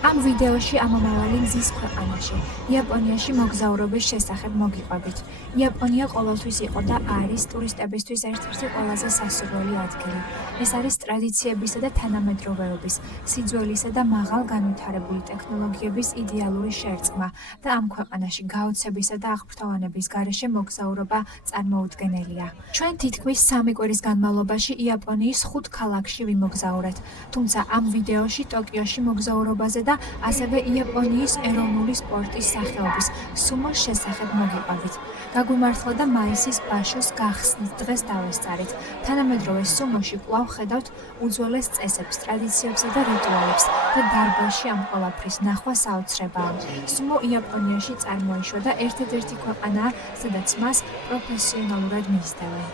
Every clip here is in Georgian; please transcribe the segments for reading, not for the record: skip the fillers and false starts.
ამ ვიდეოში ამომავალი მზის ქვეყანაში, იაპონიაში მოგზაურობის შესახებ მოგიყვებით. იაპონია ყოველთვის იყო და არის ტურისტებისთვის ერთ-ერთი ყველაზე სასურველი ადგილი. ეს არის ტრადიციებისა და თანამედროვეობის, სიძველისა და მაღალ განვითარებული ტექნოლოგიების იდეალური შერწყმა და ამ ქვეყანაში გაოცებისა და აღფრთოვანების გარეშე მოგზაურობა წარმოუდგენელია. ჩვენ თითქმის 3 კვირის განმავლობაში იაპონიის 5 ქალაქში ვიმოგზაურეთ, თუმცა ამ ვიდეოში ტოკიოში მოგზაურობაზე და ასევე იაპონიის ეროვნული სპორტის სახეობის სუმოს შესახებ მოგიყვებით. გაგვიმართლა და მაისის ბაშოს გახსნის დღეს დავესწარით. თანამედროვე სუმოში კვლავ ხედავთ უძველეს წესებს, ტრადიციებსა და რიტუალებს და დარბაზში ამ ყველაფრის ნახვა საოცრებაა. სუმო იაპონიაში წარმოიშვა და ერთადერთი ქვეყანაა, სადაც მას პროფესიონალურად მისდევენ.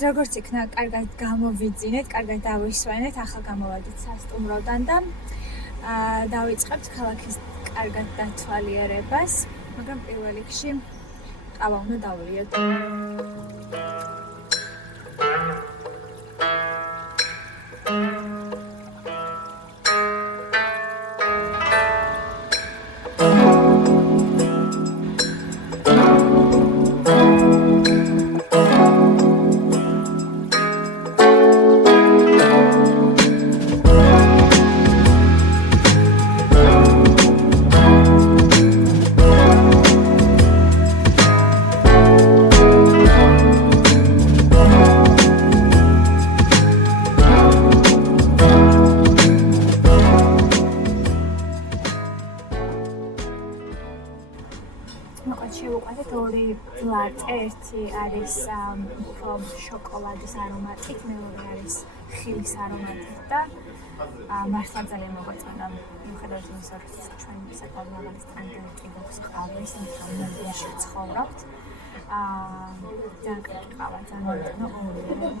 როგორც იქნა, კარგად გამოვიძინეთ, კარგად დავისვენეთ, ახლა გამოვადით სასტუმროდან და დავიწყებთ ქალაქის კარგად დათვალიერებას, მაგრამ პირველ რიგში ყავა უნდა დავლიოთ. შევუყვებით ორი ლატე, ერთი არის უფრო შოკოლადის არომატით, მეორე არის ხილის არომატით და მართლა ძალიან მოგვეწონა. მიუხედავად იმისა, რომ ჩვენ საკმაოდ მაღალი სტანდარტი გვაქვს ყავის, იმით ვცხოვრობთ. ძალიან კარგი ყავა, ძალიან მოკლე.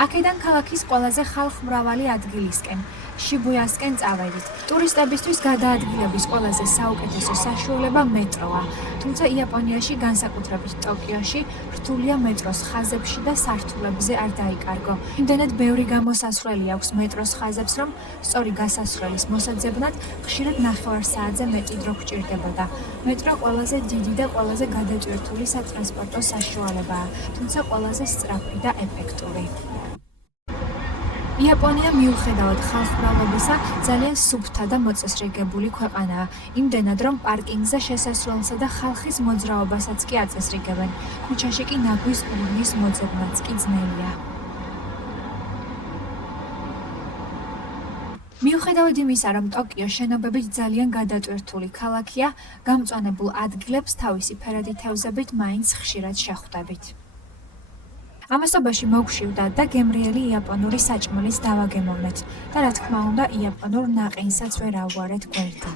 აქედან ქალაქის ყველაზე ხალხმრავალი ადგილისკენ, შიბუიასკენ წავედით. ტურისტებისთვის გადაადგილების ყველაზე საუკეთესო საშუალება მეტროა, თუმცა იაპონიაში, განსაკუთრებით ტოკიოში, რთულია მეტროს ხაზებში და სართულებზე არ დაიკარგო. იმდენად ბევრი გამოსასვლელი აქვს მეტროს ხაზებს, რომ სწორი გასასვლელის მოსაძებნად ხშირად 9 საათზე მეტი დრო გჭირდებოდა. მეტრო ყველაზე დიდი და ყველაზე გადატვირთული სატრანსპორტო საშუალებაა, თუმცა ყველაზე სწრაფი და ეფექტური. იაპონია მიუხედავად ხალხმრავლობისა ძალიან სუფთა და მოწესრიგებული ქვეყანაა, იმდენად რომ პარკინგზე შესასვლელსა და ხალხის მოძრაობასაც კი აწესრიგებენ. ქუჩაში კი ნაგვის ურნის მოძებნაც კი ძნელია. მიუხედავად იმისა, რომ ტოკიო შენობებით ძალიან გადატვირთული ქალაქია, გამწვანებულ ადგილებს თავისი ფერადი თევზებით მაინც ხშირად შეხვდებით. ამასობაში მოგშვივდა და გემრიელი იაპონური საჭმელის დავაგემოვნეთ და რა თქმა უნდა იაპონურ ნაყინსაც ვერ ავუარეთ გვერდით.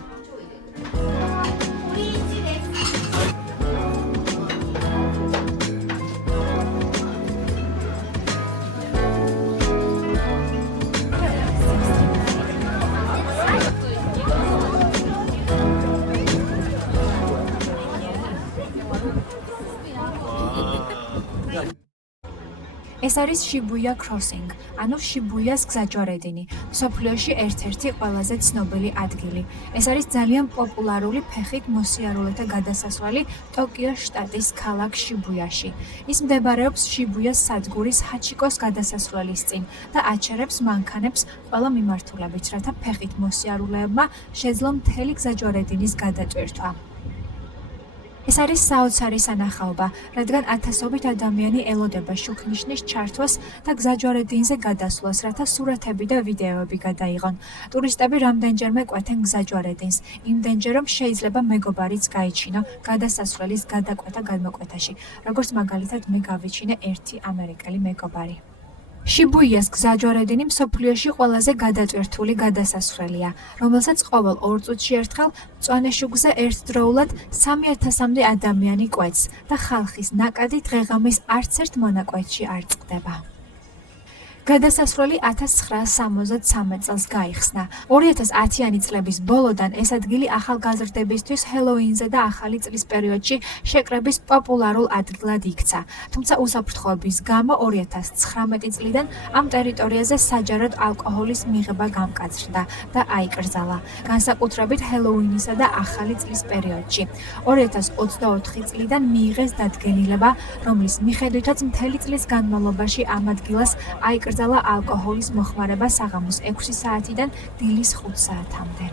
ეს არის შიბუია კროსინგ, ანუ შიბუიას გზაჯვარედინი, მსოფლიოში ერთ-ერთი ყველაზე ცნობილი ადგილი. ეს არის ძალიან პოპულარული ფეხით მოსიარულეთა გადასასვლელი ტოკიოს შტატის ქალაქ შიბუიაში. ის მდებარეობს შიბუიას სადგურის ჰაჩიკოს გადასასვლელის წინ და აჩერებს მანქანებს ყველა მიმართულებით, რათა ფეხით მოსიარულეებმა შეძლო მთელი გზაჯვარედინის გადატვირთვა. ეს არის საოცარი სანახაობა, რადგან ათასობით ადამიანი ელოდება შუქნიშნის ჩართვას და გზაჯვარედინზე გადასვლას, რათა სურათები და ვიდეოები გადაიღონ. ტურისტები რამდენჯერმე კვეთენ გზაჯვარედინს, იმდენჯერ რომ შეიძლება მეგობარიც გაიჩინო გადასასვლელის გადაკვეთა-გადმოკვეთაში, როგორც მაგალითად მე გავიჩინე ერთი ამერიკელი მეგობარი. შიბუიას გზაჯვარედინი მსოფლიოში ყველაზე გადატვირთული გადასასვლელია, რომელსაც ყოველ 2 წუთში ერთხელ მწვანე შუქზე ერთდროულად 3000-მდე ადამიანი კვეთს და ხალხის ნაკადი დღეღამის არც ერთ მონაკვეთში არ წყდება. გადასასვლელი 1973 წელს გაიხსნა. 2010-იანი წლების ბოლოდან ეს ადგილი ახალგაზრდებისთვის ჰელოუინზე და ახალი წლის პერიოდში შეკრების პოპულარულ ადგილად იქცა. თუმცა უსაფრთხოების გამო 2019 წლიდან ამ ტერიტორიაზე საჯაროდ ალკოჰოლის მიღება გამკაცრდა და აიკრძალა, განსაკუთრებით ჰელოუინისა და ახალი წლის პერიოდში. 2024 წლიდან მიიღეს დადგენილება, რომლის მიხედვითაც მთელი წლის განმავლობაში ამ ადგილას აიკრძალა ალკოჰოლის მოხმარება საღამოს 6 საათიდან დილის 5 საათამდე.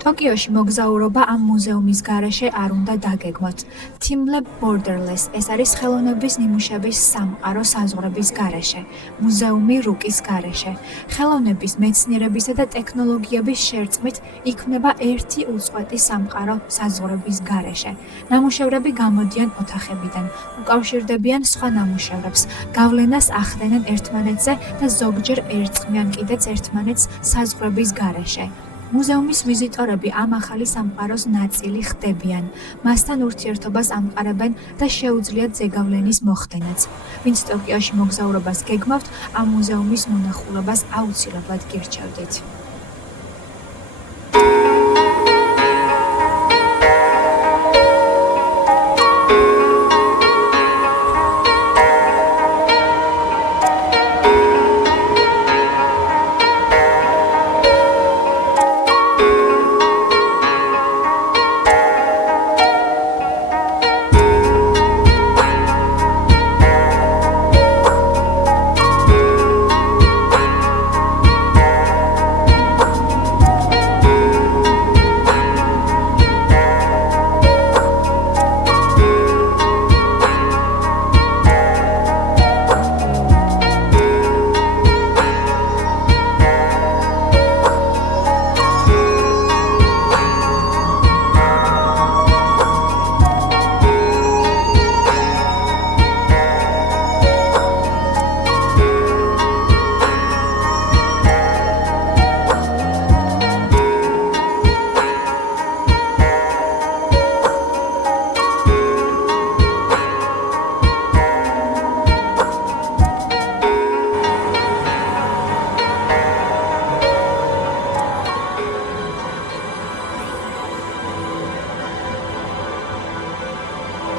ტოკიოში მოგზაურობა ამ მუზეუმის გარეშე არ უნდა დაგეგმოთ. Teamlab Borderless ეს არის ხელოვნების ნიმუშების სამყარო საზღვრების გარეშე, მუზეუმი რუკის გარეშე. ხელოვნების, მეცნიერებისა და ტექნოლოგიების შერწყმით იქმნება ერთი უწყვეტი სამყარო საზღვრების გარეშე. ნამუშევრები გამოდიან ოთახებიდან, უკავშირდებიან სხვა ნამუშევრებს, გავლენას ახდენენ ერთმანეთზე და ზოგჯერ ერწყმიან კიდეც ერთმანეთს საზღვრების გარეშე. მუზეუმის ვიზიტორები ამ ახალი სამყაროს ნაწილი ხდებიან, მასთან ურთიერთობას ამყარებენ და შეუძლიათ ზეგავლენის მოხდენაც. ვინც ტოკიოში მოგზაურობას გეგმავთ, ამ მუზეუმის მონახულებას აუცილებლად გირჩევდით.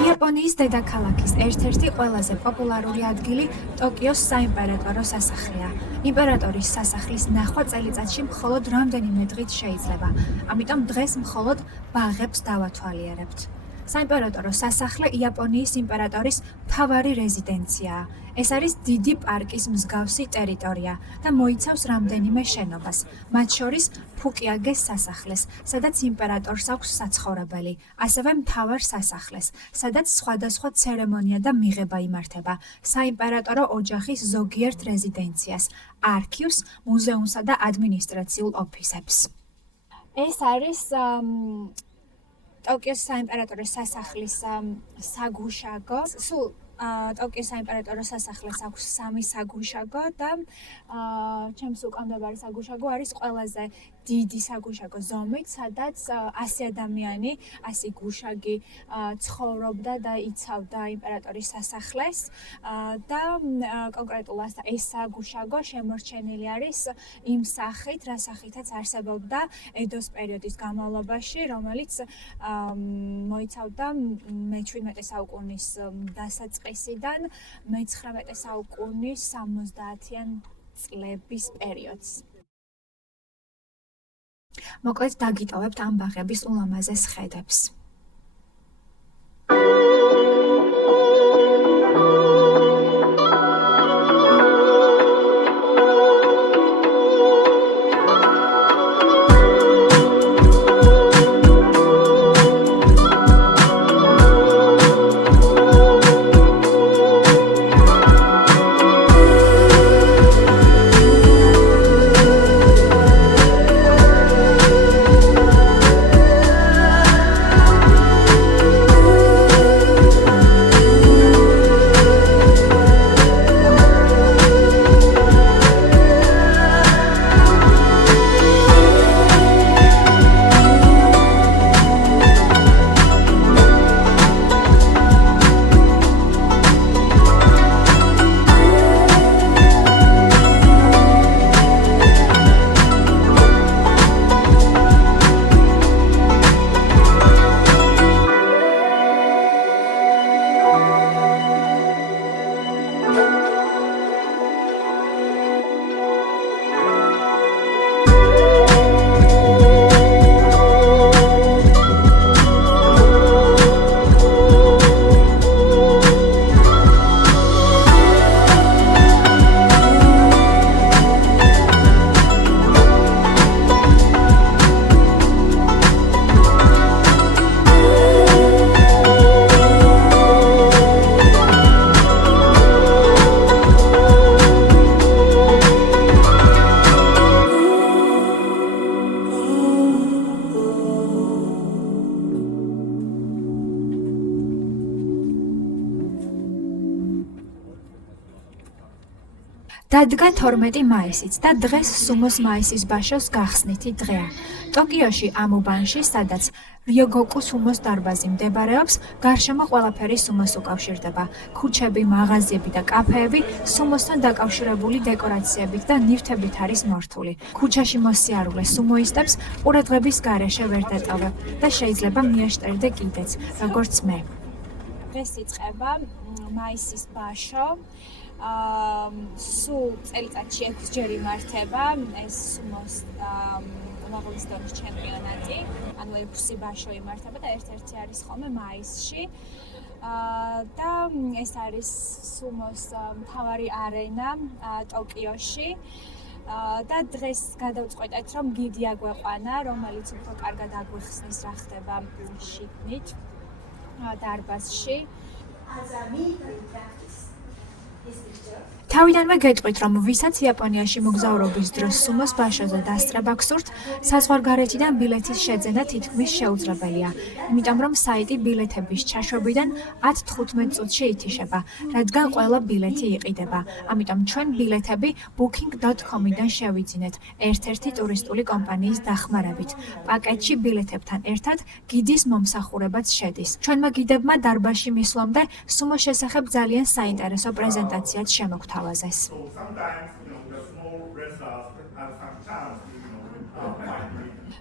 იაპონიის დედაქალაქის ერთ-ერთი ყველაზე პოპულარული ადგილი ტოკიოს საიმპერატორო სასახლეა. იმპერატორის სასახლის ნახვა წელიწადში მხოლოდ რამდენიმე დღით შეიძლება, ამიტომ დღეს მხოლოდ ბაღებს დავათვალიერებთ. საიმპერატორო სასახლე იაპონიის იმპერატორის მთავარი რეზიდენციაა. ეს არის დიდი პარკის მსგავსი ტერიტორია და მოიცავს რამდენიმე შენობას, მათ შორის ფუკიაგეს სასახლეს, სადაც იმპერატორს აქვს საცხოვრებელი, ასევე მთავარ სასახლეს, სადაც სხვადასხვა ცერემონია და მიღება იმართება, საიმპერატორო ოჯახის ზოგიერთ რეზიდენციას, არქივს, მუზეუმსა და ადმინისტრაციულ ოფისებს. ეს არის ტოკიოს საიმპერატორო სასახლის საგუშაგო. სულ ტოკიოს საიმპერატორო სასახლეს აქვს 3 საგუშაგო და ჩემს უკამდე საგუშაგო არის ყველაზე დიდი საგუშაგო ზომით, სადაც 100 ადამიანი, 100 გუშაგი ცხოვრობდა და იცავდა იმპერატორის სასახლეს და კონკრეტულად ეს საგუშაგო შემორჩენილი არის იმ სახით, რა სახითაც არსებობდა ედოს პერიოდის განმავლობაში, რომელიც მოიცავდა მე-17 საუკუნის დასაწყისიდან მე-19 საუკუნის 70-იან წლების პერიოდს. მოკლედ დაგიტოვებთ ამ ბაღების ულამაზეს ხედებს. დადგა 12 მაისიც და დღეს სუმოს მაისის ბაშოს გახსნითი დღეა. ტოკიოში ამუბანში, სადაც რიოგოკუ სუმოს დარბაზი მდებარეობს, გარშემო ყველაფერი სუმოს უკავშირდება. ქუჩები, მაღაზიები და კაფეები სუმოსთან დაკავშირებული დეკორაციებით და ნივთებით არის მორთული. ქუჩაში მოსიარულე სუმოისტებს ყურადღების გარეშე ვერ დატოვებ და შეიძლება მიაშტერდე კიდეც, როგორც მე. დღეს იწყება მაისის ბაშო. სულ წელიწადში 6 ჯერ იმართება ეს სუმოს უმაღლესი დონის ჩემპიონატი, ანუ 6 ბაშო იმართება და ერთ-ერთი არის ხოლმე მაისში. და ეს არის სუმოს მთავარი არენა ტოკიოში. და დღეს გადავწყვეტეთ, რომ გიდი აგვეყვანა, რომელიც უფრო კარგად აგვიხსნის, რა ხდება შიგნით დარბაზში. თავიდანვე გეტყვით, რომ ვისაც იაპონიაში მოგზაურობის დროს სუმოს ბაშოზე დასწრება გსურთ, საზღვარგარეთიდან ბილეთის შეძენა თითქმის შეუძლებელია, იმიტომ რომ საიტი ბილეთების ჩაშვებიდან 10-15 წუთში ითიშება, რადგან ყველა ბილეთი იყიდება. ამიტომ ჩვენ ბილეთები booking.com-დან შევიძინეთ ერთ-ერთი ტურისტული კომპანიის დახმარებით. პაკეტში ბილეთებთან ერთად გიდის მომსახურებაც შედის. ჩვენმა გიდებმა დარბაზში მისვლამდე სუმოს შესახებ ძალიან საინტერესო პრეზენტაციაც შემოგთავაზეს. So sometimes, the small wrestlers and sometimes,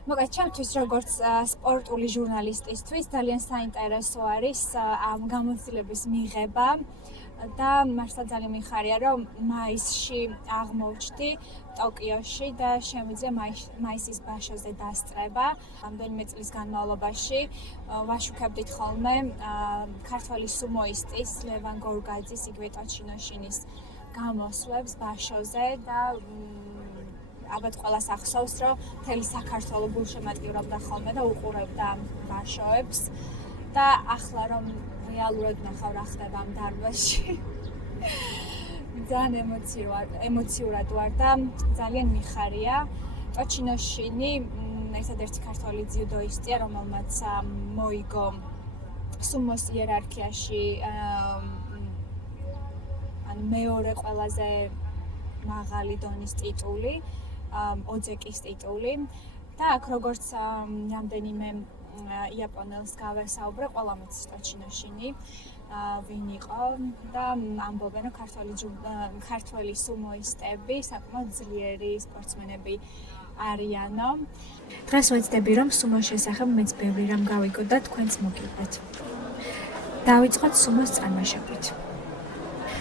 მოგეთ, ჩემთვის როგორც სპორტული ჟურნალისტისთვის ძალიან საინტერესო არის ამ გამოცდილების მიღება და მართლა ძალიან მიხარია, რომ მაისში აღმოჩნდი ტოკიოში და შემიძლია მაისის ბაშოზე დასწრება. რამდენიმე წლის განმავლობაში ვაშუქებდით ხოლმე ქართველი სუმოისტის ლევან გორგაძის, იგივე ტოჩინოშინის გამოსვლებს ბაშოზე და ალბათ ყველას ახსოვს, რომ მთელი საქართველო გულშემატკივრობდა ხოლმე და უყურებდა ამ ბაშოებს და ახლა რომ რეალურად ნახავ რა ხდება ამ დარბაზში. ძალიან ემოციურად ვარ და ძალიან მიხარია. ტოჩინოშინი ერთადერთი ქართველი ძიუდოისტია, რომელმაც მოიგო სუმოს იერარქიაში მეორე ყველაზე მაღალი დონის ტიტული, ოძეკის ტიტული და აქ როგორც რამდენიმე იაპონელს გავესაუბრე, ყველამ იცის ტოჩინოშინი ვინ იყო და ამბობენ, რომ ქართველი სუმოისტები საკმაოდ ძლიერი სპორტსმენები არიანო. დღეს ვეცდები, რომ სუმოს შესახებ მეც ბევრი რამ გავიგო და თქვენც მოგიყვეთ. დავიწყოთ სუმოს წარმოშობით.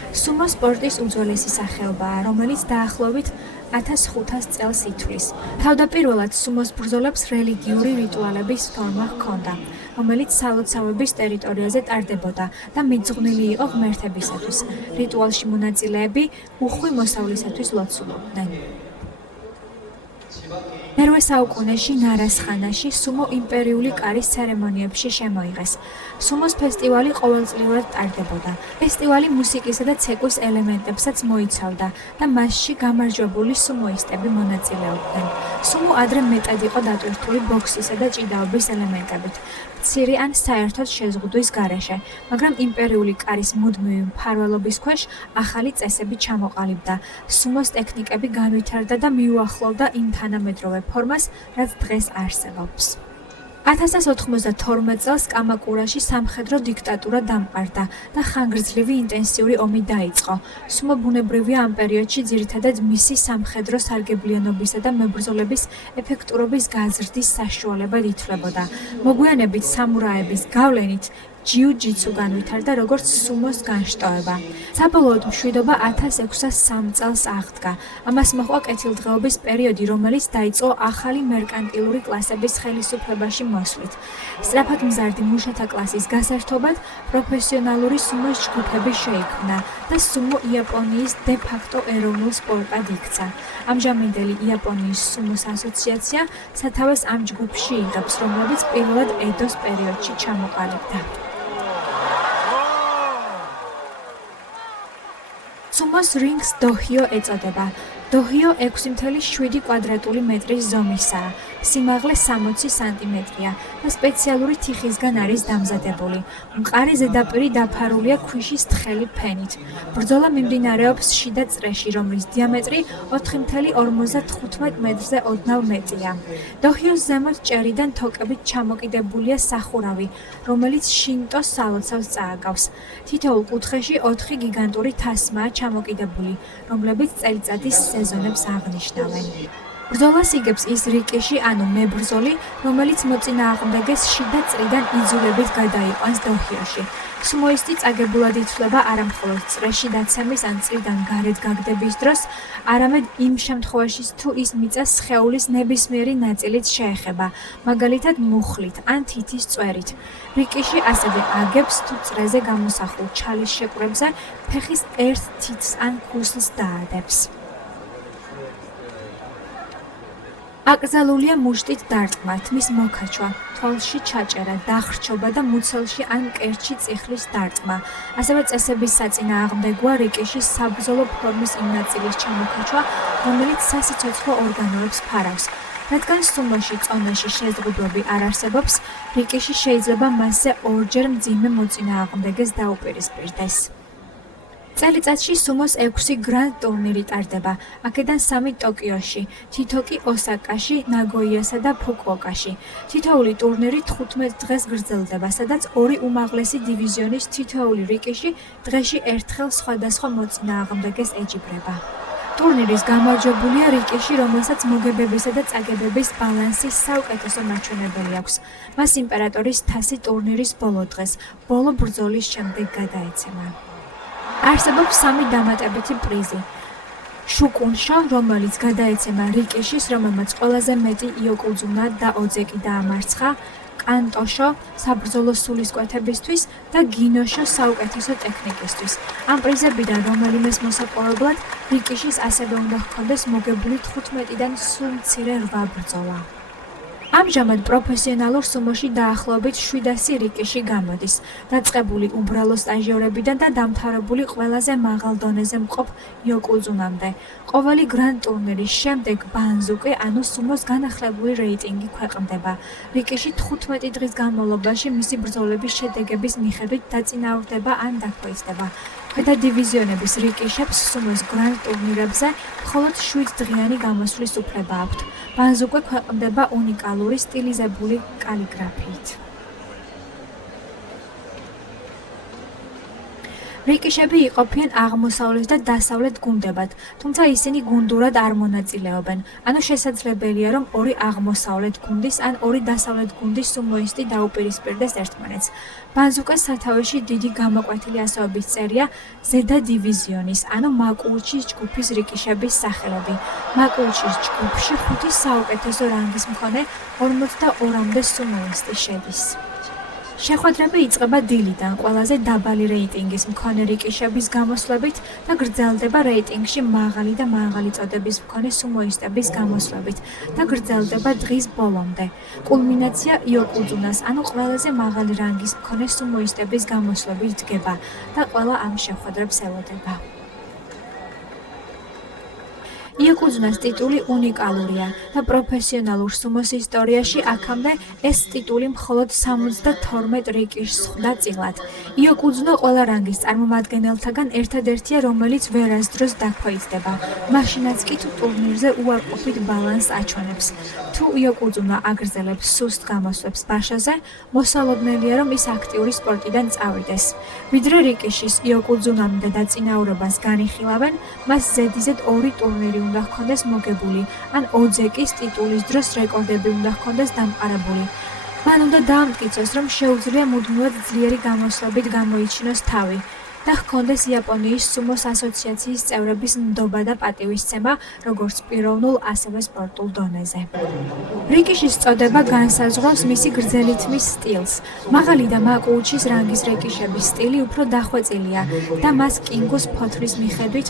სუმო სპორტის უძველესი სახეობაა, რომელიც დაახლოებით 1500 წელს ითვლის. თავდაპირველად სუმოს ბრძოლებს რელიგიური რიტუალების ფორმა ჰქონდა, რომელიც სალოცავების ტერიტორიაზე ტარდებოდა და მიძღვნილი იყო ღმერთებისათვის. რიტუალში მონაწილეები უხვი მოსავლისათვის ლოცულობდნენ. მერვე საუკუნეში ნარას ხანაში სუმო იმპერიული კარის ცერემონიებში შემოიღეს. სუმოს ფესტივალი ყოველწლიურად ტარდებოდა. ფესტივალი მუსიკისა და ცეკვის ელემენტებსაც მოიცავდა და მასში გამარჯვებული სუმოისტები მონაწილეობდნენ. სუმო ადრე მეტად იყო დატვირთული ბოქსისა და ჭიდაობის ელემენტებით, მცირე ან საერთოდ შეზღუდვის გარეშე, მაგრამ იმპერიული კარის მუდმივი მფარველობის ქვეშ ახალი წესები ჩამოყალიბდა. სუმოს ტექნიკები განვითარდა და მიუახლოვდა იმ თანამედროვე ფორმას, რაც დღეს არსებობს. 1092 წელს კამაკურაში სამხედრო დიქტატურა დამყარდა და ხანგრძლივი ინტენსიური ომი დაიწყო. სუმო ბუნებრივია ამ პერიოდში ძირითადად მისი სამხედრო სარგებლიანობისა და მებრძოლების ეფექტურობის გაზრდის საშუალებად ითვლებოდა. მოგვიანებით სამურაების გავლენით ჯიუ-ჯიტსუ განვითარდა როგორც სუმოს განშტოება. საბოლოოდ მშვიდობა 1603 წელს აღდგა. ამას მოჰყვა კეთილდღეობის პერიოდი, რომელიც დაიწყო ახალი მერკანტილური კლასების ხელისუფლებაში მოსვლით. სწრაფად მზარდი მუშათა კლასის გასართობად პროფესიონალური სუმოს ჯგუფები შეიქმნა და სუმო იაპონიის დე-ფაქტო ეროვნულ სპორტად იქცა. ამჟამინდელი იაპონიის სუმოს ასოციაცია სათავეს ამ ჯგუფში იღებს, რომლებიც პირველად ედოს პერიოდში ჩამოყალიბდა. სუმოს რინგს დოჰიო ეწოდება. დოჰიო 6.7 კვადრატული მეტრის ზომისაა. სიმაღლე 60 სანტიმეტრია და სპეციალური თიხისგან არის დამზადებული. მყარი ზედაპირი დაფარულია ქვიშის თხელი ფენით. ბრძოლა მიმდინარეობს შიდა წრეში, რომლის დიამეტრი 4,55 მეტრზე ოდნავ მეტია. დოჰიოს ზემოთ ჭერიდან თოკებით ჩამოკიდებულია სახურავი, რომელიც შინტოს სალოცავს წააგავს. თითოეულ კუთხეში 4 გიგანტური თასმაა ჩამოკიდებული, რომლებიც წელიწადის სეზონებს აღნიშნავენ. ბრძოლას იგებს ის რიკიში, ანუ მებრძოლი, რომელიც მოწინააღმდეგეს შიდა წრიდან იძულებით გადაიყვანს დოჰიოში. სუმოისტი წაგებულად ითვლება არამხოლოდ წრეში დაცემის ან წრიდან გარეთ გაგდების დროს, არამედ იმ შემთხვევაშიც, თუ ის მიწას სხეულის ნებისმიერი ნაწილით შეეხება, მაგალითად მუხლით ან თითის წვერით. რიკიში ასევე აგებს, თუ წრეზე გამოსახულ ჩალის შეკვრებზე ფეხის ერთ თითს ან ქუსლს დაადებს. აკრძალულია მუშტით დარტყმა, თმის მოკაჩვა, თვალში ჩაჭერა, დახრჩობა და მუცელში ან მკერდში წიხლის დარტყმა. ასევე წესების საწინააღმდეგოა რიკიშის საბრძოლო ფორმის იმ ნაწილის ჩამოქაჩვა, რომელიც სასიცოცხლო ორგანოებს ფარავს. რადგან სუმოში წონაში შეზღუდვები არ არსებობს, რიკიში შეიძლება მასზე ორჯერ მძიმე მოწინააღმდეგეს დაუპირისპირდეს. წელიწადში სუმოს 6 გრანდ ტურნირი ტარდება, აქედან 3 ტოკიოში, თითო კი ოსაკაში, ნაგოიასა და ფუკუოკაში. თითოეული ტურნირი 15 დღეს გრძელდება, სადაც 2 უმაღლესი დივიზიონის თითოეული რიკიში დღეში ერთხელ სხვადასხვა მოწინააღმდეგეს ეჯიბრება. ტურნირის გამარჯვებულია რიკიში, რომელსაც მოგებებისა და წაგებების ბალანსის საუკეთესო მაჩვენებელი აქვს. მას იმპერატორის თასი ტურნირის ბოლო დღეს, ბოლო ბრძოლის შემდეგ გადაეცემა. არსებობს 3 დამატებითი პრიზი. შუკუნშო, რომელიც გადაეცემა რიკიშის, რომელმაც ყველაზე მეტი იოკუძუნა და ოძეკი დაამარცხა, კანტოშო საბრძოლო სულისკვეთებისთვის და გინოშო საუკეთესო ტექნიკისთვის. ამ პრიზებიდან რომელიმეს მოსაპოვებლად რიკიშის ასევე უნდა ჰქონდეს მოგებული 15-დან სულ მცირე 8 ბრძოლა. ამჟამად პროფესიონალურ სუმოში დაახლოებით 700 რიკიში გამოდის, დაწყებული უბრალო სტაჟიორებიდან და დამთავრებული ყველაზე მაღალ დონეზე მყოფ იოკუძუნამდე. ყოველი გრანდ ტურნირის შემდეგ ბანზუკი, ანუ სუმოს განახლებული რეიტინგი ქვეყნდება. რიკიში 15 დღის განმავლობაში მისი ბრძოლების შედეგების მიხედვით დაწინაურდება ან დაქვეითდება. ქვედა დივიზიონების რიკიშებს სუმოს გრანდ ტურნირებზე მხოლოდ 7 დღიანი გამოსვლის უფლება აქვთ. ბანზუკი ქვეყნდება უნიკალური სტილიზებული კალიგრაფიით. რიკიშები იყოფიან აღმოსავლეთ და დასავლეთ გუნდებად, თუმცა ისინი გუნდურად არ მონაწილეობენ, ანუ შესაძლებელია, რომ 2 აღმოსავლეთ გუნდის ან 2 დასავლეთ გუნდის სუმოისტი დაუპირისპირდეს ერთმანეთს. ბანზუკას სათავეში დიდი გამოკვეთილი ასოების წერია ზედა დივიზიონის, ანუ მაკუუჩის ჯგუფის რიკიშების სახელები. მაკუუჩის ჯგუფში 5 საუკეთესო რანგის მქონე 42-მდე სუმოისტი შედის. შეხვედრები იწყება დილიდან, ყველაზე დაბალი რეიტინგის მქონე რიკიშების გამოსვლებით და გრძელდება რეიტინგში მაღალი და მაღალი წოდების მქონე სუმოისტების გამოსვლებით და გრძელდება დღის ბოლომდე. კულმინაცია იოკუძუნას, ანუ ყველაზე მაღალი რანგის მქონე სუმოისტების გამოსვლებით დგება და ყველა ამ შეხვედრებს ელოდება. იოკუძუნას ტიტული უნიკალურია და პროფესიონალურ სუმოს ისტორიაში აქამდე ეს ტიტული მხოლოდ 72 რიკიშს ხვდა წილად. იოკუძუნა ყველა რანგის წარმომადგენელთაგან ერთადერთია, რომელიც ვერასდროს დაქვეითდება. მაშინაც კი თუ ტურნირზე უარყოფით ბალანსს აჩვენებს. თუ იოკუძუნა აგრძელებს სუსტ გამოსვლებს ბაშაზე, მოსალოდნელია, რომ ის აქტიური სპორტიდან წავიდეს. ვიდრე რიკიშის იოკუძუნამდე დაწინაურებას განიხილავენ, მას ზედიზედ 2 ტურნირი უნდა ჰქონდეს მოგებული, ან ოძეკის ტიტულის დროს რეკორდები უნდა ჰქონდეს დამყარებული. მან უნდა დაამტკიცოს, რომ შეუძლია მუდმივად ძლიერი გამოსვლებით გამოიჩინოს თავი და ჰქონდეს იაპონიის სუმოს ასოციაციის წევრების ნდობა და პატივისცემა, როგორც პიროვნულ, ასევე სპორტულ დონეზე. რიკიშის წოდება განსაზღვრავს მისი გრძელი თმის სტილს. მაღალი და მაკუუჩის რანგის რიკიშების სტილი უფრო დახვეწილია და მას კინგუს ფოთლის მიხედვით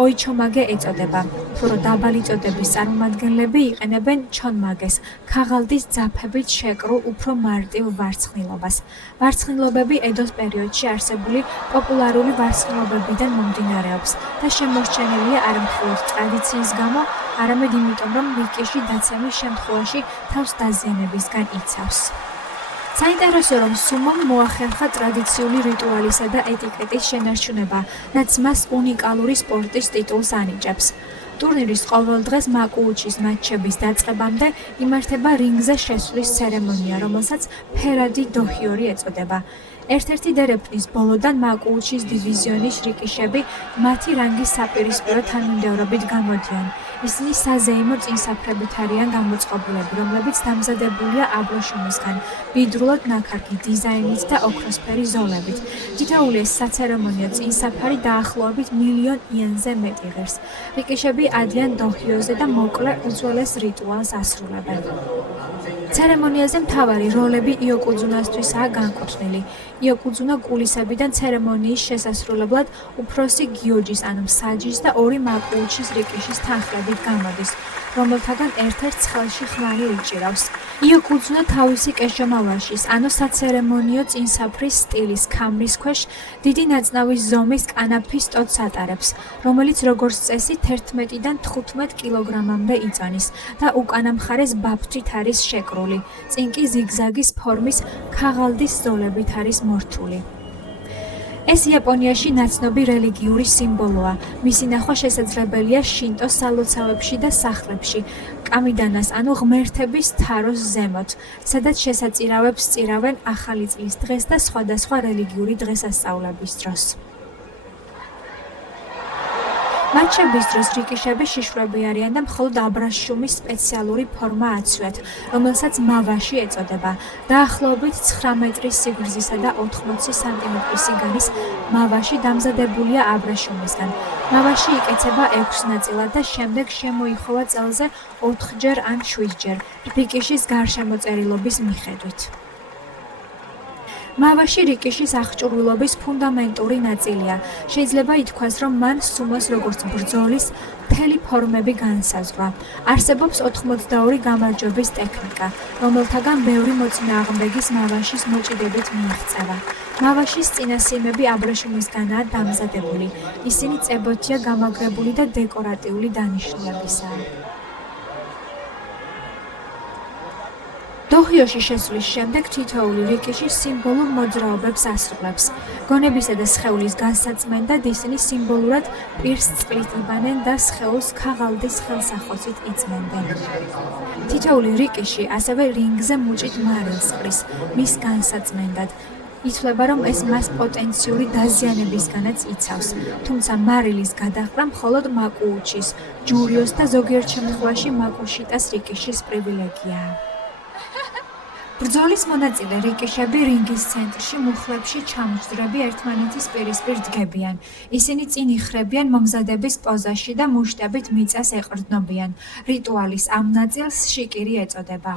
ოიჩომაგე ეწოდება. უფრო დაბალი წოდების წარმომადგენლები იყენებენ ჩონმაგეს, ქაღალდის ძაფებით შეკრულ უფრო მარტივ ვარცხნილობას. ვარცხნილობები ედოს პერიოდში არსებული პოპულარული ვარცხნილობებიდან მომდინარეობს და შემორჩენილია არა მხოლოდ ტრადიციის გამო, არამედ იმიტომ, რომ რიკიში დაცემის შემთხვევაში თავს დაზიანებისგან იცავს. საინტერესო რომ სუმომ მოახერხა ტრადიციული რიტუალისა და ეტიკეტის შენარჩუნება, რაც მას უნიკალური სპორტის ტიტულს ანიჭებს. ტურნირის ყოველ დღეს მაკუუჩის მატჩების დაწყებამდე იმართება რინგზე შესვლის ცერემონია, რომელსაც ფერადი დოჰიორი ეწოდება. ერთ-ერთი დერეფნის ბოლოდან მაკუუჩის დივიზიონის რიკიშები მათი რანგის საპირისპირო თანმიმდევრობით გამოდიან. ისინი საზეიმო წინსაფრებით არიან გამოწყობილები, რომლებიც დამზადებულია აბროშუმისგან, ბიდრულად ნაქარგი დიზაინით და ოქროსფერი ზოლებით. თითოეული ეს საცერემონიო წინსაფარი დაახლოებით 1,000,000 იენზე მეტი ღირს. რიკიშები ადიან დოჰიოზე და მოკლე უძველეს რიტუალს ასრულებენ. ცერემონიაზე მთავარი როლები იოკუძუნასთვისაა განკუთვნილი. იოკუძუნა კულისებიდან ცერემონიის შესასრულებლად უფროსი გიოჯის ან მსაჯის და ორი მაკუუჩის რიკიშის თანხლებით გამოდის, რომელთაგან ერთ-ერთს ხელში ხმალი უჭირავს. იოკუძუნა თავისი კეშომავაშის, ანუ საცერემონიო წინსაფრის სტილის ქამრის ქვეშ დიდი ნაწნავის ზომის კანაფის ტოტს ატარებს, რომელიც როგორც წესი 11-დან 15 კილოგრამამდე იწონის და უკანა მხარეს ბაფთით არის შეკრული, წინ კი ზიგზაგის ფორმის ქაღალდის ზოლებით არის მორთული. ეს იაპონიაში ნაცნობი რელიგიური სიმბოლოა. მისი ნახვა შესაძლებელია შინტოს სალოცავებში და სახლებში, კამიდანას ანუ ღმერთების თაროს ზემოთ, სადაც შესაწირავებს წირავენ ახალი წლის დღეს და სხვადასხვა რელიგიური დღესასწაულების დროს. მატჩების დროს რიკიშები შიშვები არიან და მხოლოდ აბრაშუმის სპეციალური ფორმა აცვიათ, რომელსაც მავაში ეწოდება. დაახლოებით 9 მეტრის სიგრძისა და 80 სანტიმეტრის სიგანის მავაში დამზადებულია აბრაშუმისგან. მავაში იკეცება 6 ნაწილად და შემდეგ შემოიხოვა წელზე 4-ჯერ ან 7-ჯერ, რიკიშის გარშემოწერილობის მიხედვით. მავაში რიკიშის აღჭურვილობის ფუნდამენტური ნაწილია. შეიძლება ითქვას, რომ მან სუმოს როგორც ბრძოლის მთელი ფორმები განსაზღვრა. არსებობს 82 გამარჯვების ტექნიკა, რომელთაგან ბევრი მოწინააღმდეგის მავაშის მოჭიდებით მიიღწევა. მავაშის წინასიემები აბრეშუმისგანაა დამზადებული. ისინი წებოთია გამაგრებული და დეკორატიული დანიშნულებისაა. დოჰიოში შესვლის შემდეგ თითოეული რიკიში სიმბოლურ მოძრაობებს ასრულებს. გონებისა და სხეულის განსაწმენდად ისინი სიმბოლურად პირს წყლით იბანენ და სხეულს ქაღალდის ხელსახოცით იწმენდნენ. თითოეული რიკიში ასევე რინგზე მუჭით მარილს ყრის, მის განსაწმენდად. ითვლება, რომ ეს მას პოტენციური დაზიანებისგანაც იცავს, თუმცა მარილის გადაყრა მხოლოდ მაკუუჩის, ჯურიოს და ზოგიერთ შემთხვევაში მაკუშიტას რიკიშის პრივილეგიაა. ბრძოლის მონაწილე რიკიშები რინგის ცენტრში მუხლებში ჩამჯდრები ერთმანეთის პირისპირ დგებიან. ისინი წინ იხრებიან მომზადების პოზაში და მუშტებით მიწას ეყრდნობიან. რიტუალის ამ ნაწილს შიკირი ეწოდება.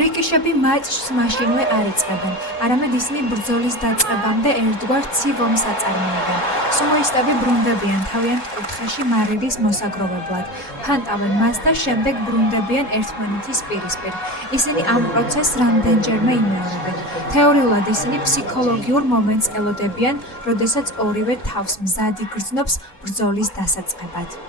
რიკიშები მატჩს მაშინვე არ იწყებენ, არამედ ისინი ბრძოლის დაწყებამდე ერთგვარ ცივ ომს აწარმოებენ. სუმოისტები ბრუნდებიან თავიანთ კუთხეში მარილის მოსაგროვებლად, ფანტავენ მას და შემდეგ ბრუნდებიან ერთმანეთის პირისპირ. ისინი ამ პროცესს რამდენჯერმე იმეორებენ. თეორიულად ისინი ფსიქოლოგიურ მომენტს ელოდებიან, როდესაც ორივე თავს მზად იგრძნობს ბრძოლის დასაწყებად.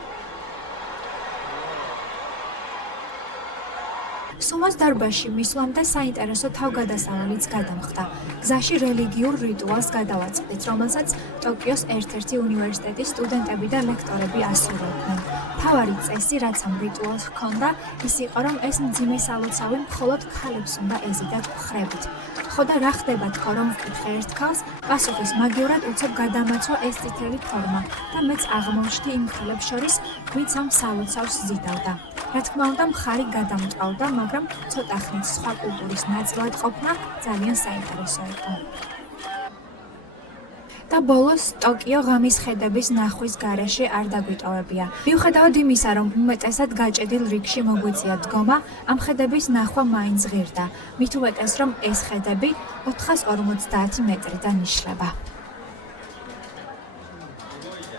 სუმოს დარბაზში მისვლამდე საინტერესო თავგადასავალიც გადამხდა. გზაში რელიგიურ რიტუალს გადავაწყდით, რომელსაც ტოკიოს ერთ-ერთი უნივერსიტეტის სტუდენტები და ლექტორები ასრულებდნენ. მთავარი წესი, რაც ამ რიტუალს ჰქონდა, ის იყო, რომ ეს მძიმე სალოცავი მხოლოდ ქალებს უნდა ეზიდათ მხრებით. ხო და რა ხდება თქო, რომ ვკითხე ერთ ქალს, პასუხის მაგივრად უცებ გადამაცვა ეს წითელი ფორმა და მეც აღმოჩნდი იმ ქალებს შორის, ვინც ამ სალოცავს ზიდავდა. რა თქმა უნდა, მხარი გადამწვავდა, მაგრამ ცოტა ხნით სხვა კულტურის ნაწილად ყოფნა ძალიან საინტერესო იყო. და ბოლოს ტოკიო ღამის ხედების ნახვის გარეშე არ დაგვიტოვებია. მიუხედავად იმისა, რომ უმეტესად გაჭედილ რიგში მოგვიწია დგომა, ამ ხედების ნახვა მაინც ღირდა. მით უმეტეს, რომ ეს ხედები 450 მეტრიდან იშლება.